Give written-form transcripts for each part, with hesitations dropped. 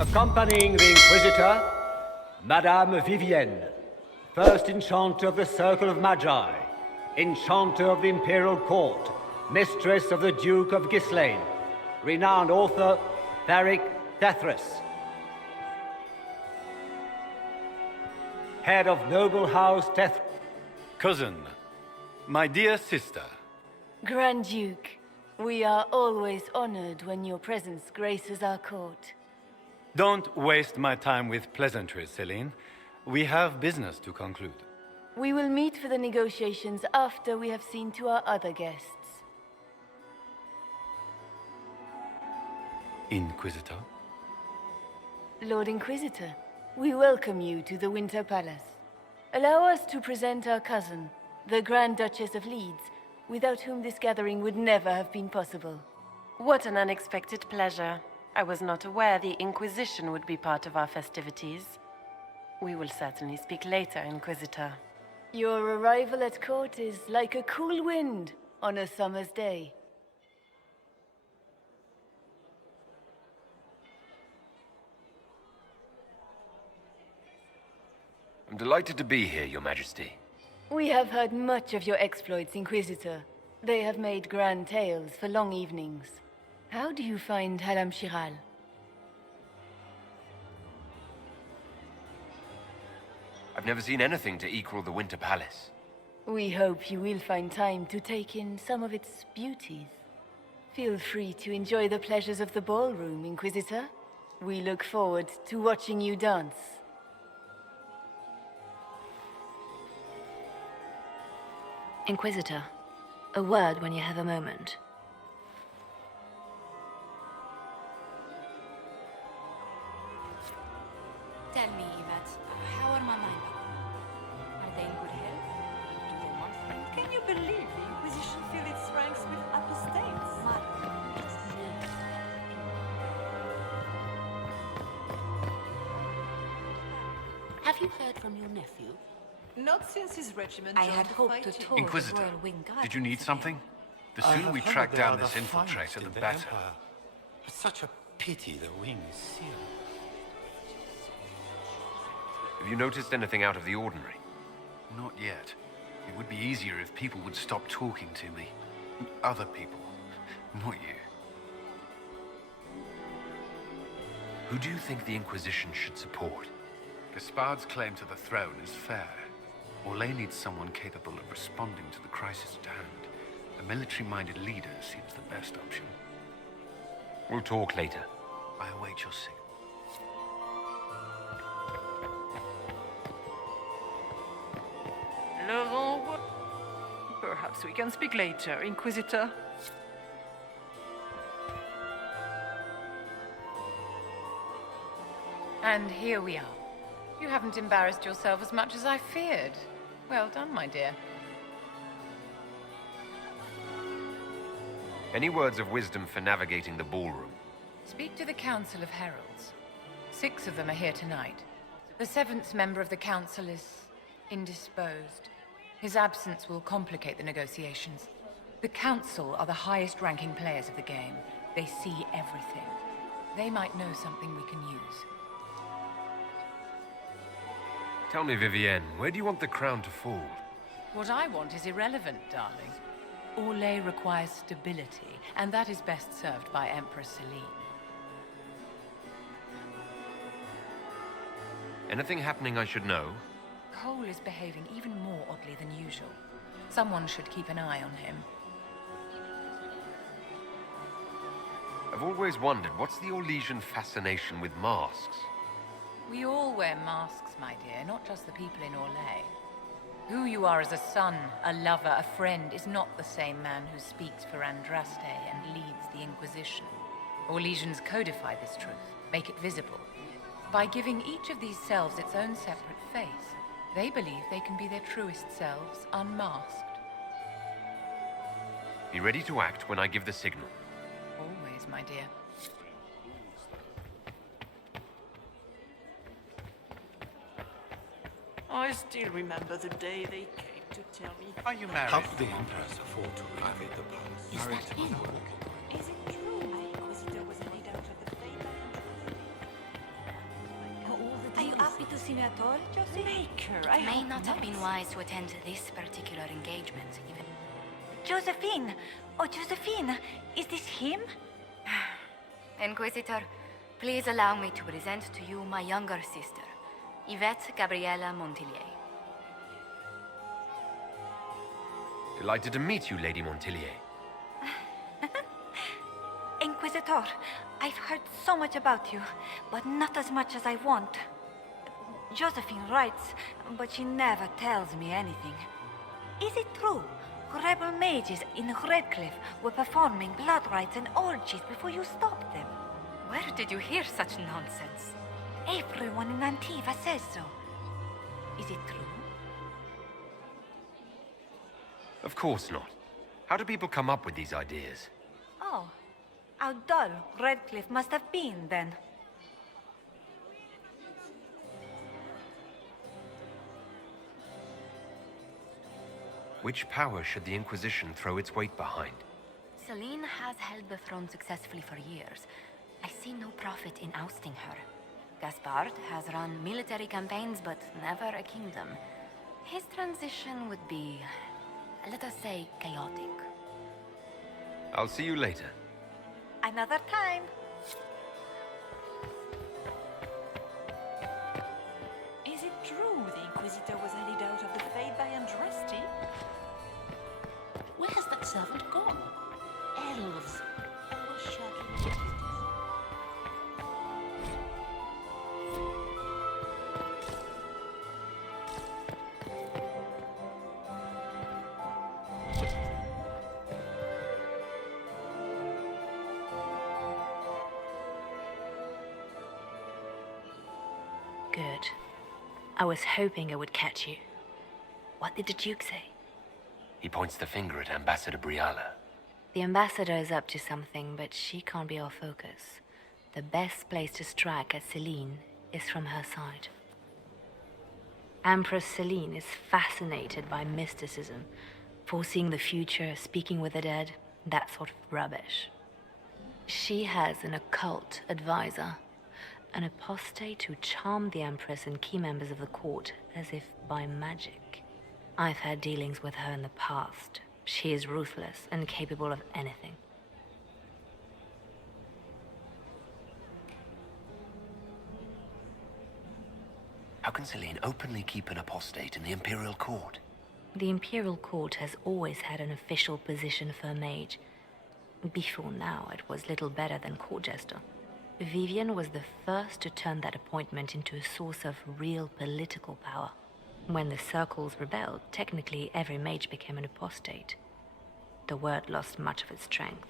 Accompanying the Inquisitor, Madame Vivienne, First Enchanter of the Circle of Magi, Enchanter of the Imperial Court, Mistress of the Duke of Ghislaine, renowned author Thedas, Head of Noble House Teth... Cousin, my dear sister. Grand Duke, we are always honored when your presence graces our court. Don't waste my time with pleasantries, Celine. We have business to conclude. We will meet for the negotiations after we have seen to our other guests. Inquisitor? Lord Inquisitor, we welcome you to the Winter Palace. Allow us to present our cousin, the Grand Duchess of Leeds, without whom this gathering would never have been possible. What an unexpected pleasure. I was not aware the Inquisition would be part of our festivities. We will certainly speak later, Inquisitor. Your arrival at court is like a cool wind on a summer's day. I'm delighted to be here, Your Majesty. We have heard much of your exploits, Inquisitor. They have made grand tales for long evenings. How do you find Halam Shiral? I've never seen anything to equal the Winter Palace. We hope you will find time to take in some of its beauties. Feel free to enjoy the pleasures of the ballroom, Inquisitor. We look forward to watching you dance. Inquisitor, a word when you have a moment. Tell me, Yvette, how are my mind? Are they in good health? Do they want friends? Can you believe the Inquisition fill its ranks with apostates? Have you heard from your nephew? Not since his regiment I joined had the hoped to fighting. tour Inquisitor, the Royal Wing Guard did you need once something? again. The sooner we track down this infiltrator, the better. It's such a pity the wing is sealed. Have you noticed anything out of the ordinary? Not yet. It would be easier if people would stop talking to me. Other people, not you. Who do you think the Inquisition should support? Gaspad's claim to the throne is fair. Orlais needs someone capable of responding to the crisis at hand. A military-minded leader seems the best option. We'll talk later. I await your signal. Laurent, perhaps we can speak later, Inquisitor. And here we are. You haven't embarrassed yourself as much as I feared. Well done, my dear. Any words of wisdom for navigating the ballroom? Speak to the Council of Heralds. 6 of them are here tonight. The 7th member of the Council is indisposed. His absence will complicate the negotiations. The Council are the highest-ranking players of the game. They see everything. They might know something we can use. Tell me, Vivienne, where do you want the crown to fall? What I want is irrelevant, darling. Orlais requires stability, and that is best served by Empress Celine. Anything happening I should know? Cole is behaving even more oddly than usual. Someone should keep an eye on him. I've always wondered, what's the Orlesian fascination with masks? We all wear masks, my dear, not just the people in Orlais. Who you are as a son, a lover, a friend, is not the same man who speaks for Andraste and leads the Inquisition. Orlesians codify this truth, make it visible. By giving each of these selves its own separate face, they believe they can be their truest selves, unmasked. Be ready to act when I give the signal. Always, my dear. I still remember the day they came to tell me. Are you married? How could the Empress afford to private the palace? Is that him? Is it true my Inquisitor was made out of the Thedas? Josephine at all, Josie? Maker, It may not have been wise to attend this particular engagement, even. Josephine! Oh, Josephine! Is this him? Inquisitor, please allow me to present to you my younger sister, Yvette Gabriella Montillier. Delighted to meet you, Lady Montillier. Inquisitor, I've heard so much about you, but not as much as I want. Josephine writes, but she never tells me anything. Is it true? Rebel mages in Redcliffe were performing blood rites and orgies before you stopped them. Where did you hear such nonsense? Everyone in Antiva says so. Is it true? Of course not. How do people come up with these ideas? Oh, how dull Redcliffe must have been then. Which power should the Inquisition throw its weight behind? Celine has held the throne successfully for years. I see no profit in ousting her. Gaspard has run military campaigns, but never a kingdom. His transition would be, let us say, chaotic. I'll see you later. Another time. Is it true the Inquisitor was headed out of the Fade by Andraste? Where has that servant gone? Elves. Always shirking their duties. Good. I was hoping I would catch you. What did the Duke say? He points the finger at Ambassador Briala. The ambassador is up to something, but she can't be our focus. The best place to strike at Celine is from her side. Empress Celine is fascinated by mysticism, foreseeing the future, speaking with the dead, that sort of rubbish. She has an occult advisor, an apostate who charmed the Empress and key members of the court as if by magic. I've had dealings with her in the past. She is ruthless and capable of anything. How can Celine openly keep an apostate in the Imperial Court? The Imperial Court has always had an official position for a mage. Before now, it was little better than court jester. Vivian was the first to turn that appointment into a source of real political power. When the circles rebelled, technically every mage became an apostate. The word lost much of its strength.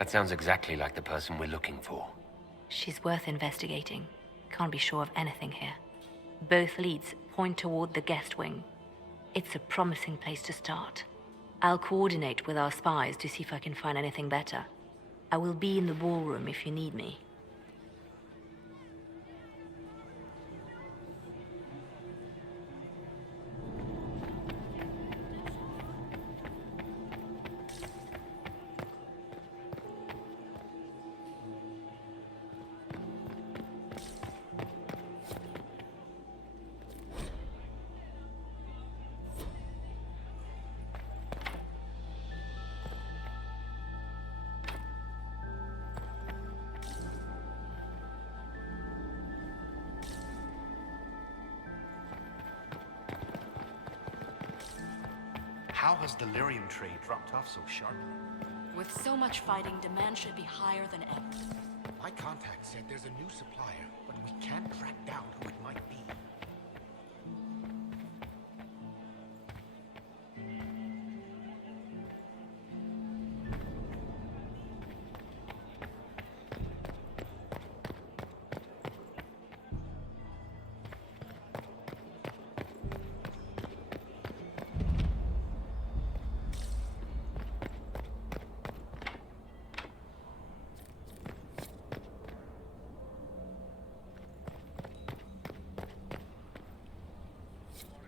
That sounds exactly like the person we're looking for. She's worth investigating. Can't be sure of anything here. Both leads point toward the guest wing. It's a promising place to start. I'll coordinate with our spies to see if I can find anything better. I will be in the ballroom if you need me. How has the lyrium trade dropped off so sharply? With so much fighting, demand should be higher than ever. My contact said there's a new supplier, but we can't track down who it might be.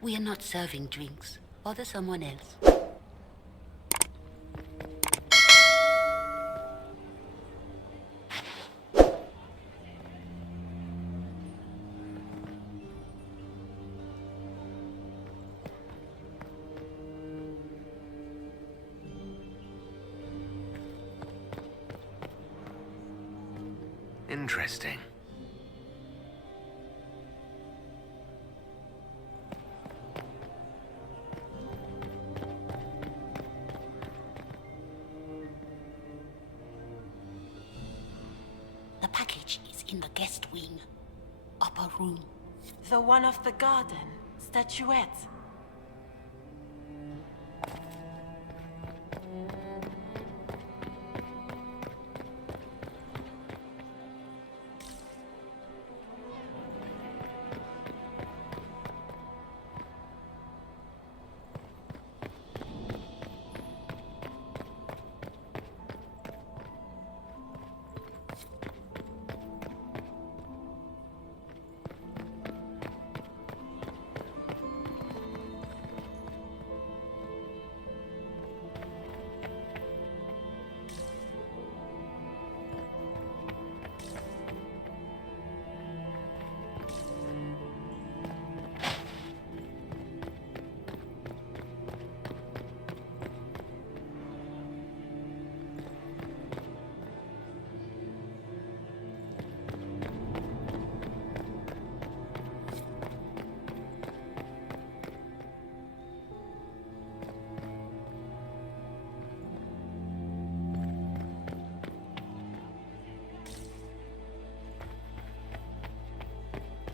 We are not serving drinks. Bother someone else. Interesting. The package is in the guest wing. Upper room. The one off the garden. Statuette.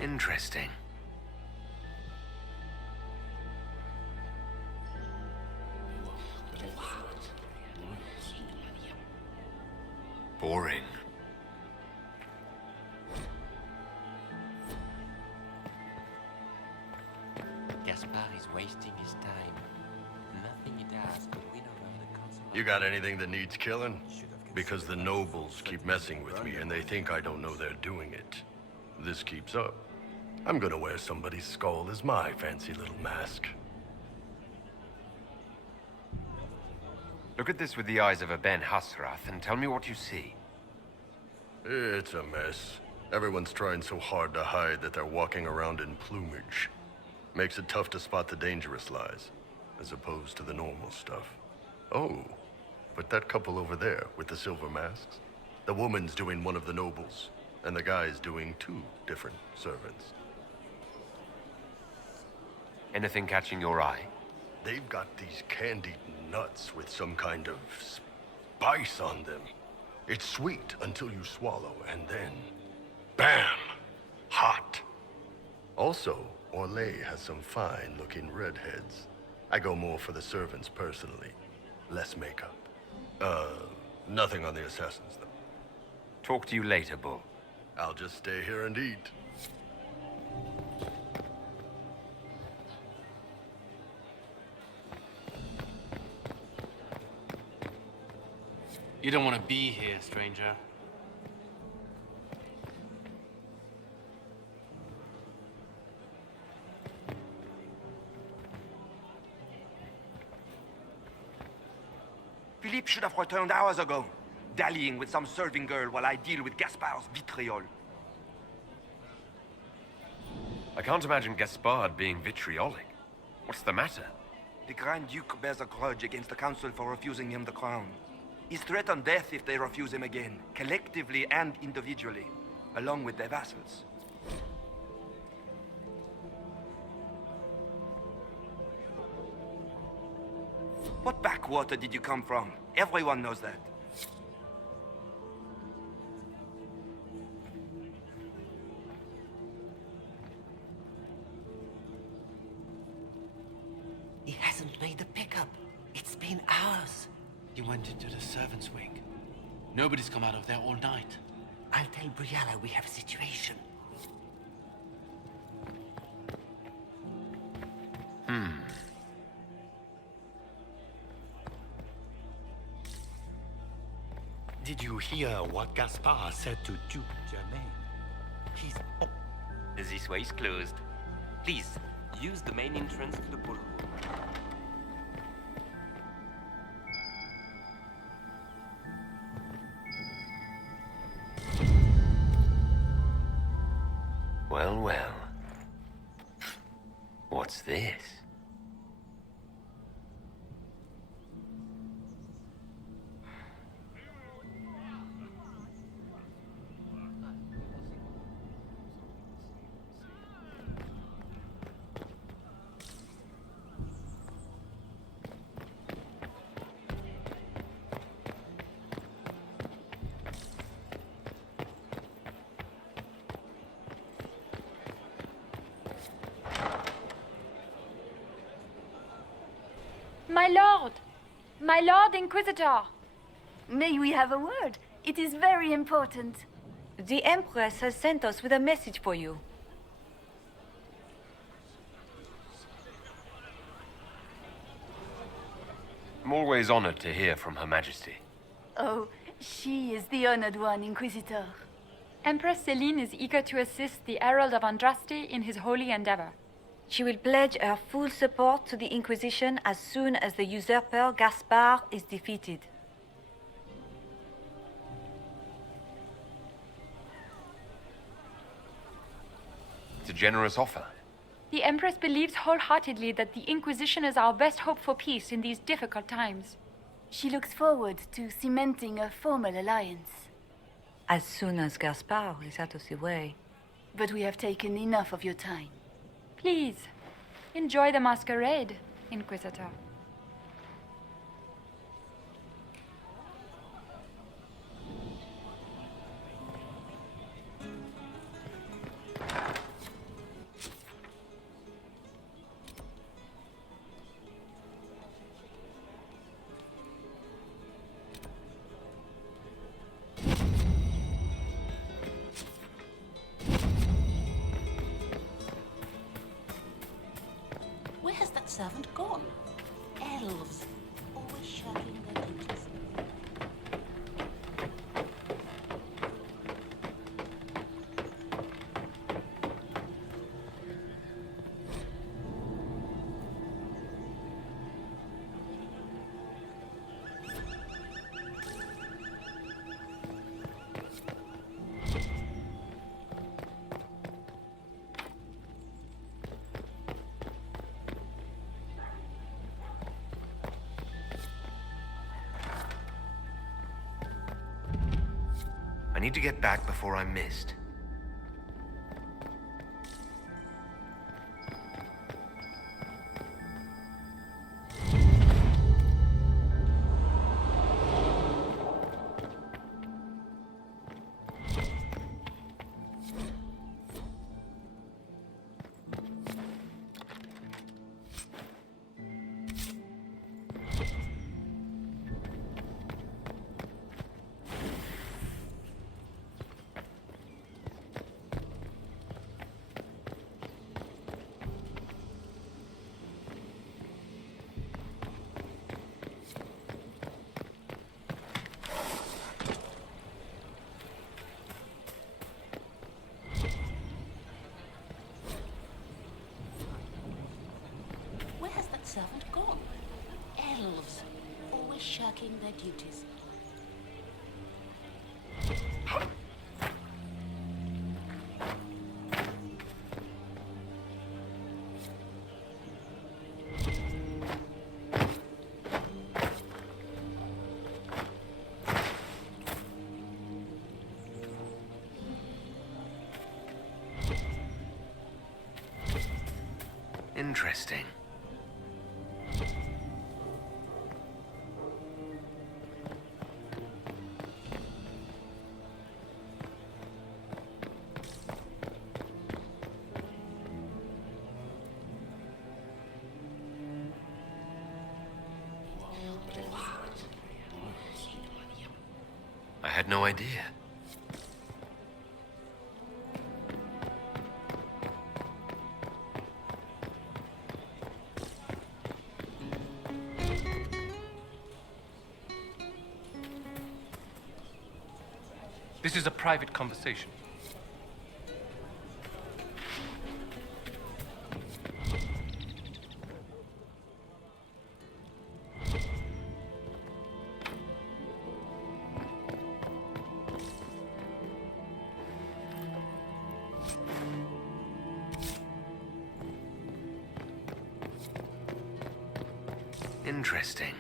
Interesting. Boring. Gaspard is wasting his time. Nothing he does could win over the council. You got anything that needs killing? Because the nobles keep messing with me and they think I don't know they're doing it. This keeps up, I'm gonna wear somebody's skull as my fancy little mask. Look at this with the eyes of a Ben Hasrath and tell me what you see. It's a mess. Everyone's trying so hard to hide that they're walking around in plumage. Makes it tough to spot the dangerous lies, as opposed to the normal stuff. Oh, but that couple over there with the silver masks? The woman's doing one of the nobles, and the guy's doing two different servants. Anything catching your eye? They've got these candied nuts with some kind of spice on them. It's sweet until you swallow, and then, bam! Hot. Also, Orlais has some fine-looking redheads. I go more for the servants personally. Less makeup. Nothing on the assassins, though. Talk to you later, Bull. I'll just stay here and eat. You don't want to be here, stranger. Philippe should have returned hours ago, dallying with some serving girl while I deal with Gaspard's vitriol. I can't imagine Gaspard being vitriolic. What's the matter? The Grand Duke bears a grudge against the Council for refusing him the crown. He's threatened death if they refuse him again, collectively and individually, along with their vassals. What backwater did you come from? Everyone knows that. He hasn't made the pickup. It's been hours. He went into the servants' wing. Nobody's come out of there all night. I'll tell Brianna we have a situation. Did you hear what Gaspard said to Duke Germain? He's... This way is closed. Please, use the main entrance to the ballroom. Well, well. What's this? My lord! My lord Inquisitor! May we have a word? It is very important. The Empress has sent us with a message for you. I'm always honored to hear from Her Majesty. Oh, she is the honored one, Inquisitor. Empress Celine is eager to assist the Herald of Andraste in his holy endeavor. She will pledge her full support to the Inquisition as soon as the usurper Gaspard is defeated. It's a generous offer. The Empress believes wholeheartedly that the Inquisition is our best hope for peace in these difficult times. She looks forward to cementing a formal alliance. As soon as Gaspard is out of the way. But we have taken enough of your time. Please, enjoy the masquerade, Inquisitor. Where has that servant gone? Elves, always shirking their duties. I need to get back before I'm missed. Where has that servant gone? Elves, always shirking their duties. Interesting. I had no idea. This is a private conversation. Interesting.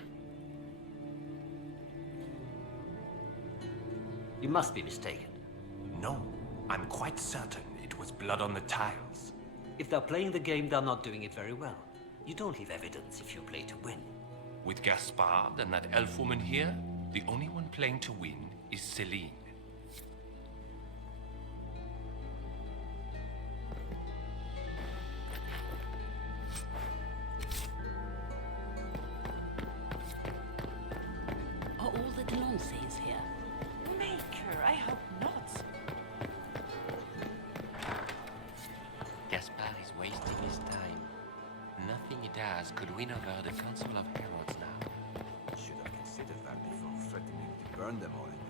You must be mistaken. No, I'm quite certain it was blood on the tiles. If they're playing the game, they're not doing it very well. You don't leave evidence if you play to win. With Gaspard and that elf woman here, the only one playing to win is Celine. fiancés here? Maker, I hope not. Gaspard is wasting his time. Nothing he does could win over the Council of Heralds now. Should have considered that before threatening to burn them all in